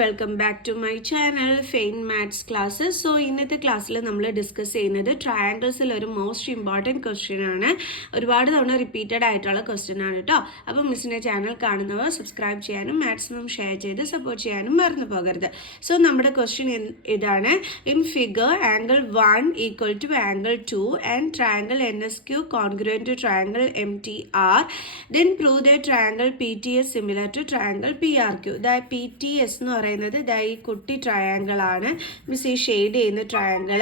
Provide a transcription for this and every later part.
welcome back to my channel Fain Maths Classes. So ഇന്നത്തെ ക്ലാസ്സിൽ നമ്മൾ ഡിസ്കസ് ചെയ്യുന്നത് ട്രയാങ്കിൾസിൽ ഒരു മോസ്റ്റ് ഇമ്പോർട്ടൻറ്റ് ക്വസ്റ്റ്യൻ ആണ്. ഒരുപാട് തവണ റിപ്പീറ്റഡ് ആയിട്ടുള്ള ക്വസ്റ്റ്യൻ ആണ് കേട്ടോ. അപ്പോൾ മിസ്സിൻ്റെ ചാനൽ കാണുന്നവർ സബ്സ്ക്രൈബ് ചെയ്യാനും മാക്സിമം ഷെയർ ചെയ്ത് സപ്പോർട്ട് ചെയ്യാനും മറന്നു പോകരുത്. സോ നമ്മുടെ ക്വസ്റ്റ്യൻ ഇതാണ്. In figure angle 1 equal to angle 2 and triangle NSQ congruent to triangle MTR. Then prove that triangle PTS similar to triangle PRQ. PTS എന്ന് പറയുന്നത് ഈ കുട്ടി ട്രയാങ്കിൾ ആണ്, മിസ് ഈ ഷെയ്ഡ് ചെയ്യുന്ന ട്രയാങ്കിൾ.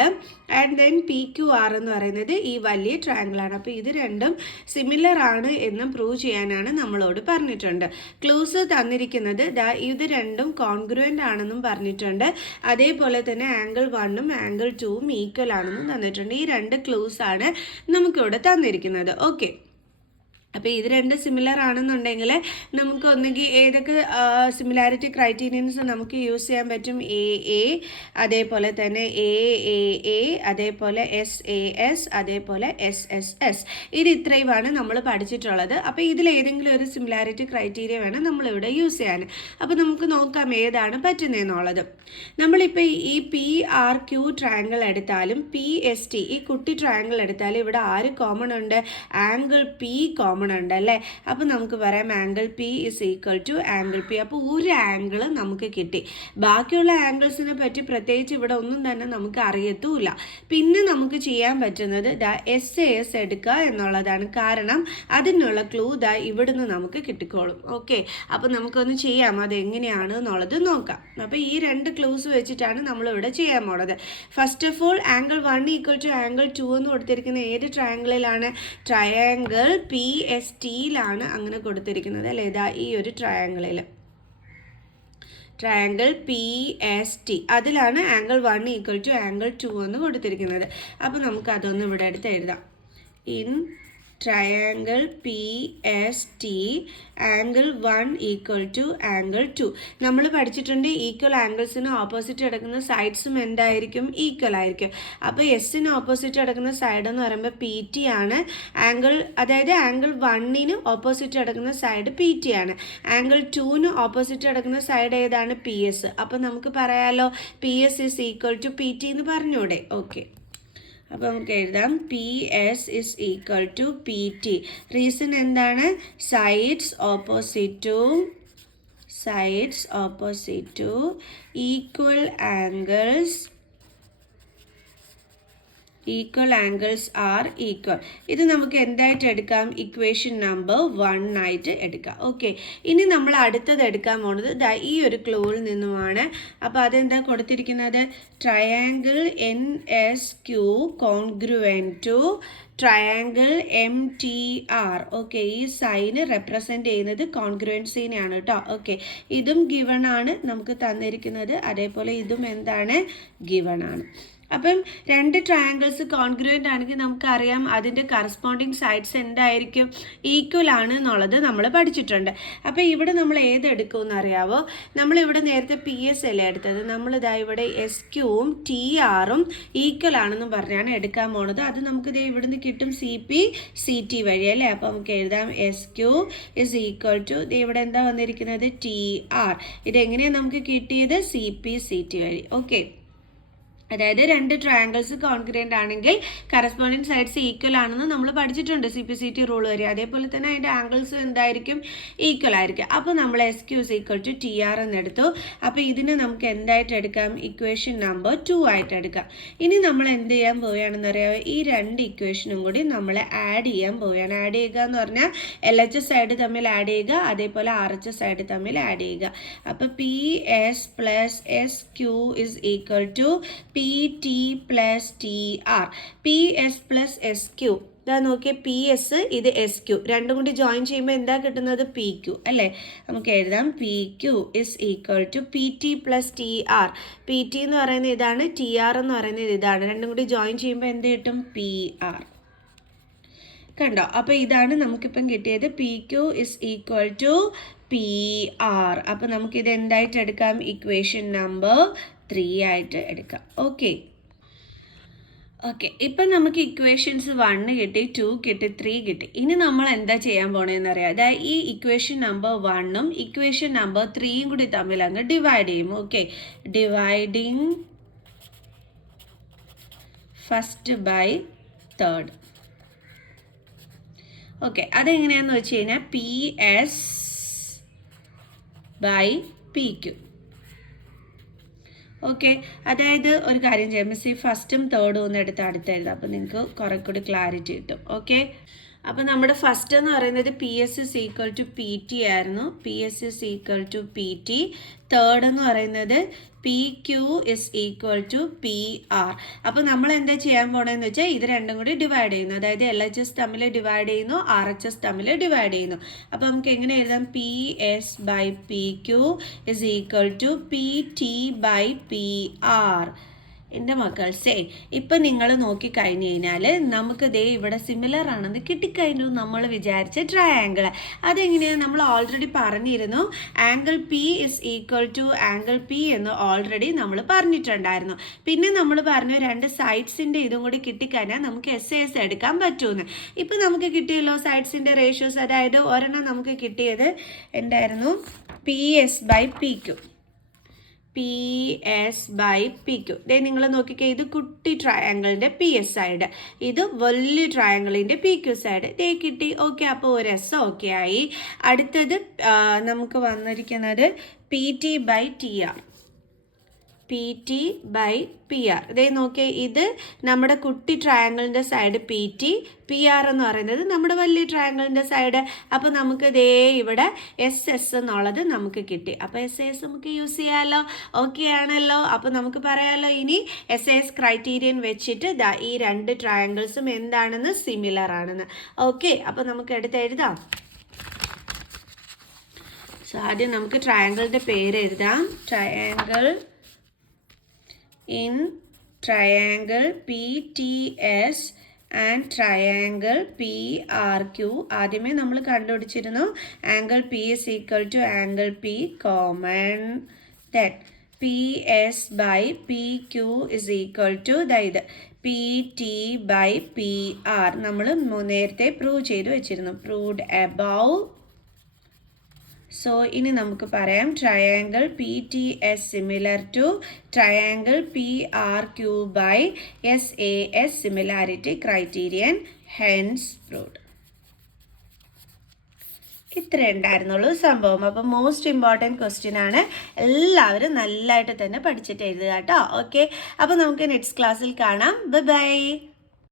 ആൻഡ് ദെൻ PQR എന്ന് പറയുന്നത് ഈ വലിയ ട്രയാങ്കിൾ ആണ്. അപ്പോൾ ഇത് രണ്ടും സിമിലർ ആണ് എന്ന് പ്രൂവ് ചെയ്യാനാണ് നമ്മളോട് പറഞ്ഞിട്ടുണ്ട്. ക്ലൂസ് തന്നിരിക്കുന്നത് ഇത് രണ്ടും കോൺഗ്രുവൻ്റ് ആണെന്നും പറഞ്ഞിട്ടുണ്ട്. അതേപോലെ തന്നെ ആംഗിൾ 1ഉം ആംഗിൾ 2ഉം ഈക്വൽ ആണെന്നും തന്നിട്ടുണ്ട്. ഈ രണ്ട് ക്ലൂസ് ആണ് നമുക്കിവിടെ തന്നിരിക്കുന്നത്. ഓക്കെ, അപ്പോൾ ഇത് രണ്ട് സിമിലർ ആണെന്നുണ്ടെങ്കിൽ നമുക്ക് ഒന്നുകിൽ ഏതൊക്കെ സിമിലാരിറ്റി ക്രൈറ്റീരിയൻസ് നമുക്ക് യൂസ് ചെയ്യാൻ പറ്റും? AA, അതേപോലെ തന്നെ AAA, അതേപോലെ SAS, അതേപോലെ SSS. ഇത് ഇത്രയുമാണ് നമ്മൾ പഠിച്ചിട്ടുള്ളത്. അപ്പോൾ ഇതിലേതെങ്കിലും ഒരു സിമിലാരിറ്റി ക്രൈറ്റീരിയ വേണം നമ്മളിവിടെ യൂസ് ചെയ്യാൻ. അപ്പോൾ നമുക്ക് നോക്കാം ഏതാണ് പറ്റുന്നതെന്നുള്ളത്. നമ്മളിപ്പോൾ ഈ PRQ ട്രയാങ്കിൾ എടുത്താലും PST ഈ കുട്ടി ട്രയാങ്കിൾ എടുത്താലും ഇവിടെ ആര് കോമൺ ഉണ്ട്? ആംഗിൾ P കോമൺ ഉണ്ട് അല്ലേ? അപ്പോൾ നമുക്ക് പറയാം angle P is equal to angle P. അപ്പോൾ ഒരു ആംഗിൾ നമുക്ക് കിട്ടി. ബാക്കിയുള്ള ആംഗിൾസിനെ പറ്റി പ്രത്യേകിച്ച് ഇവിടെ ഒന്നും തന്നെ നമുക്ക് അറിയത്തുമില്ല. പിന്നെ നമുക്ക് ചെയ്യാൻ പറ്റുന്നത് SAS എടുക്കുക എന്നുള്ളതാണ്. കാരണം അതിനുള്ള ക്ലൂ ഇവിടുന്ന് നമുക്ക് കിട്ടിക്കോളും. ഓക്കെ, അപ്പോൾ നമുക്കൊന്ന് ചെയ്യാം, അതെങ്ങനെയാണ് എന്നുള്ളത് നോക്കാം. അപ്പോൾ ഈ രണ്ട് ക്ലൂസ് വെച്ചിട്ടാണ് നമ്മളിവിടെ ചെയ്യാൻ പോണത്. First of all angle 1 equal to angle 2 എന്ന് കൊടുത്തിരിക്കുന്ന ഏത് ട്രയാങ്കിളിലാണ്? ട്രയാങ്കിൾ PSTയിലാണ് അങ്ങനെ കൊടുത്തിരിക്കുന്നത് അല്ലേ? ഈ ഒരു ട്രയാങ്കിളിൽ ട്രയാങ്കിൾ PST അതിലാണ് ആംഗിൾ 1 ഈക്വൽ ടു ആംഗിൾ 2 എന്ന് കൊടുത്തിരിക്കുന്നത്. അപ്പോൾ നമുക്ക് അതൊന്ന് ഇവിടെ എടുത്ത് എഴുതാം. In triangle PST angle 1 equal to angle 2. നമ്മൾ പഠിച്ചിട്ടുണ്ട് ഈക്വൽ ആംഗിൾസിന് ഓപ്പോസിറ്റ് കിടക്കുന്ന സൈഡ്സും എന്തായിരിക്കും? ഈക്വൽ ആയിരിക്കും. അപ്പോൾ എസ്സിന് ഓപ്പോസിറ്റ് കിടക്കുന്ന സൈഡ് എന്ന് പറയുമ്പോൾ PT ആണ്. അതായത് ആംഗിൾ 1ന് ഓപ്പോസിറ്റ് കിടക്കുന്ന സൈഡ് PT ആണ്. ആംഗിൾ 2ന് ഓപ്പോസിറ്റ് കിടക്കുന്ന സൈഡ് ഏതാണ്? PS. അപ്പോൾ നമുക്ക് പറയാലോ PS is equal to PT എന്ന് പറഞ്ഞൂടെ? ഓക്കെ, അപ്പോൾ നമുക്ക് എഴുതാം PS is equal to PT. Reason എന്താണ്? Sides opposite to equal angles are equal. ഇത് നമുക്ക് എന്തായിട്ട് എടുക്കാം? ഇക്വേഷൻ നമ്പർ 1 ആയിട്ട് എടുക്കാം. ഓക്കെ, ഇനി നമ്മൾ അടുത്തത് എടുക്കാൻ പോകുന്നത് ഈ ഒരു ക്ലൂവിൽ നിന്നുമാണ്. അപ്പോൾ അതെന്താ കൊടുത്തിരിക്കുന്നത്? Triangle NSQ congruent to triangle MTR. Okay, ഈ സൈന് റെപ്രസെൻ്റ് ചെയ്യുന്നത് കോൺഗ്രുവൻസിനെയാണ് കേട്ടോ. ഓക്കെ, ഇതും ഗിവൺ ആണ് നമുക്ക് തന്നിരിക്കുന്നത്, അതേപോലെ ഇതും എന്താണ്? ഗിവൺ ആണ്. അപ്പം രണ്ട് ട്രയാങ്കിൾസ് കോൺഗ്രുവൻ്റ് ആണെങ്കിൽ നമുക്കറിയാം അതിൻ്റെ കറസ്പോണ്ടിങ് സൈഡ്സ് എന്തായിരിക്കും? ഈക്വൽ ആണ് എന്നുള്ളത് നമ്മൾ പഠിച്ചിട്ടുണ്ട്. അപ്പോൾ ഇവിടെ നമ്മൾ ഏതെടുക്കുമെന്ന് അറിയാവോ? നമ്മളിവിടെ നേരത്തെ PS അല്ലേ എടുത്തത്. നമ്മളിതാ ഇവിടെ SQവും TRഉം ഈക്വൽ ആണെന്ന് പറഞ്ഞാണ് എടുക്കാൻ പോണത്. അത് നമുക്ക് ഇവിടുന്ന് കിട്ടും CP/CT വഴി അല്ലേ? അപ്പോൾ നമുക്ക് എഴുതാം SQ ഇസ് ഈക്വൽ ടു ഇവിടെ എന്താ വന്നിരിക്കുന്നത്? TR. ഇതെങ്ങനെയാണ് നമുക്ക് കിട്ടിയത്? CP/CT വഴി. ഓക്കെ, അതായത് രണ്ട് ട്രയാങ്കിൾസ് കോൺഗ്രുവൻ്റ് ആണെങ്കിൽ കറസ്പോണ്ടിങ് സൈഡ്സ് ഈക്വൽ ആണെന്ന് നമ്മൾ പഠിച്ചിട്ടുണ്ട് CP/CT റൂൾ വരെ. അതേപോലെ തന്നെ അതിൻ്റെ ആംഗിൾസ് എന്തായിരിക്കും? ഈക്വൽ ആയിരിക്കും. അപ്പോൾ നമ്മൾ SQ is equal to TR എന്നെടുത്തു. അപ്പോൾ ഇതിനെ നമുക്ക് എന്തായിട്ട് എടുക്കാം? ഇക്വേഷൻ നമ്പർ 2 ആയിട്ട് എടുക്കാം. ഇനി നമ്മൾ എന്ത് ചെയ്യാൻ പോവുകയാണെന്ന് അറിയാമോ? ഈ രണ്ട് ഇക്വേഷനും കൂടി നമ്മൾ ആഡ് ചെയ്യാൻ പോവുകയാണ്. ആഡ് ചെയ്യുക എന്ന് പറഞ്ഞാൽ LHS സൈഡ് തമ്മിൽ ആഡ് ചെയ്യുക, അതേപോലെ RHS സൈഡ് തമ്മിൽ ആഡ് ചെയ്യുക. അപ്പോൾ PS plus SQ is equal to PT plus TR. PS plus SQ ഇതാ നോക്കിയേ, PS ഇത് SQ രണ്ടും കൂടി ജോയിൻ ചെയ്യുമ്പോൾ എന്താ കിട്ടുന്നത്? PQ അല്ലേ? നമുക്ക് എഴുതാം PQ is equal to PT plus TR. PT എന്ന് പറയുന്നത് ഇതാണ്, TR എന്ന് പറയുന്നത് ഇതാണ്. രണ്ടും കൂടി ജോയിൻ ചെയ്യുമ്പോൾ എന്ത് കിട്ടും? PR. കണ്ടോ? അപ്പോൾ ഇതാണ് നമുക്കിപ്പം കിട്ടിയത്. PQ is equal to PR. അപ്പോൾ നമുക്കിത് എന്തായിട്ട് എടുക്കാം? ഇക്വേഷൻ നമ്പർ 3 ആയിട്ട് എടുക്കാം. ഓക്കെ, ഓക്കെ, ഇപ്പം നമുക്ക് ഇക്വേഷൻസ് 1 കിട്ടി, 2 കിട്ടി, 3 കിട്ടി. ഇനി നമ്മൾ എന്താ ചെയ്യാൻ പോണേന്ന് അറിയാം. അതായത് ഈ ഇക്വേഷൻ നമ്പർ 1ഉം ഇക്വേഷൻ നമ്പർ 3യും കൂടി തമ്മിൽ അങ്ങ് ഡിവൈഡ് ചെയ്യും. Okay, dividing first by third. Okay, അതെങ്ങനെയാന്ന് വെച്ച് കഴിഞ്ഞാൽ PS ബൈ PQ. ഓക്കെ, അതായത് ഒരു കാര്യം ചെയ്യാം, മിസ് ഈ ഫസ്റ്റും തേർഡും ഒന്ന് എടുത്ത് അടുത്ത് എഴുതാം. അപ്പോൾ നിങ്ങൾക്ക് കുറെ കൂടി ക്ലാരിറ്റി കിട്ടും. ഓക്കെ, അപ്പോൾ നമ്മുടെ ഫസ്റ്റ് എന്ന് പറയുന്നത് PS is equal to PT ആയിരുന്നു. PS is equal to PT. Third എന്ന് പറയുന്നത് PQ is equal to PR. അപ്പോൾ നമ്മൾ എന്താ ചെയ്യാൻ പോകണമെന്ന് വെച്ചാൽ ഇത് രണ്ടും കൂടി ഡിവൈഡ് ചെയ്യുന്നു. അതായത് LHS തമ്മിൽ ഡിവൈഡ് ചെയ്യുന്നു, RHS തമ്മിൽ ഡിവൈഡ് ചെയ്യുന്നു. അപ്പോൾ നമുക്ക് എങ്ങനെ എഴുതാം? PS by PQ is equal to PT by PR. എൻ്റെ മക്കൾസേ, ഇപ്പം നിങ്ങൾ നോക്കിക്കഴിഞ്ഞ് കഴിഞ്ഞാൽ നമുക്ക് ദേ ഇവിടെ സിമിലർ ആണെന്ന് കിട്ടിക്കഴിഞ്ഞു നമ്മൾ വിചാരിച്ച ട്രയാങ്കിൾ. അതെങ്ങനെയാണ്? നമ്മൾ ഓൾറെഡി പറഞ്ഞിരുന്നു, angle P is equal to angle P എന്ന് ഓൾറെഡി നമ്മൾ പറഞ്ഞിട്ടുണ്ടായിരുന്നു. പിന്നെ നമ്മൾ പറഞ്ഞു രണ്ട് സൈഡ്സിൻ്റെ ഇതും കൂടി കിട്ടിക്കഴിഞ്ഞാൽ നമുക്ക് SAS എടുക്കാൻ പറ്റുമെന്ന്. ഇപ്പം നമുക്ക് കിട്ടിയല്ലോ സൈഡ്സിൻ്റെ റേഷ്യോസ്. അതായത് ഒരെണ്ണം നമുക്ക് കിട്ടിയത് എന്തായിരുന്നു? PS by PQ. PS by PQ. ദേ നിങ്ങൾ നോക്കിക്കേ, ഇത് കുട്ടി ട്രയാങ്കിളിൻ്റെ PS സൈഡ്, ഇത് വലിയ ട്രയാങ്കിളിൻ്റെ PQ സൈഡ്. ദേ കിട്ടി. ഓക്കെ, അപ്പോൾ ഒരു S ഓക്കെ ആയി. അടുത്തത് നമുക്ക് വന്നിരിക്കുന്നത് PT by TR. PT by PR. ഇതേ നോക്കിയേ, ഇത് നമ്മുടെ കുട്ടി ട്രയാങ്കിളിൻ്റെ സൈഡ് PT, PR എന്ന് പറയുന്നത് നമ്മുടെ വലിയ ട്രയാങ്കിളിൻ്റെ സൈഡ്. അപ്പോൾ നമുക്ക് ഇതേ ഇവിടെ SS എന്നുള്ളത് നമുക്ക് കിട്ടി. അപ്പോൾ SAS നമുക്ക് യൂസ് ചെയ്യാമല്ലോ. ഓക്കെ ആണല്ലോ. അപ്പോൾ നമുക്ക് പറയാമല്ലോ ഇനി SAS ക്രൈറ്റീരിയൻ വെച്ചിട്ട് ഈ രണ്ട് ട്രയാങ്കിൾസും എന്താണെന്ന് സിമിലർ ആണെന്ന്. ഓക്കെ, അപ്പോൾ നമുക്ക് എടുത്ത് എഴുതാം. സോ ആദ്യം നമുക്ക് ട്രയാങ്കിളിൻ്റെ പേര് എഴുതാം. Triangle in triangle PTS and triangle PRQ. ആദ്യമേ നമ്മൾ കണ്ടുപിടിച്ചിരുന്നു angle P is equal to angle P common. Then PS by PQ is equal to ഇത് PT by PR. നമ്മൾ നേരത്തെ പ്രൂവ് ചെയ്ത് വെച്ചിരുന്നു, proved above. സോ ഇനി നമുക്ക് പറയാം triangle PTS similar to triangle PRQ by SAS similarity criterion hence proved. ഇത്ര ഉണ്ടായിരുന്നുള്ളൂ സംഭവം. അപ്പോൾ മോസ്റ്റ് ഇമ്പോർട്ടൻറ്റ് ക്വസ്റ്റ്യൻ ആണ്. എല്ലാവരും നല്ലതായിട്ട് തന്നെ പഠിച്ചിട്ട് എഴുതുക കേട്ടോ. ഓക്കെ, അപ്പോൾ നമുക്ക് നെക്സ്റ്റ് ക്ലാസ്സിൽ കാണാം. Bye bye.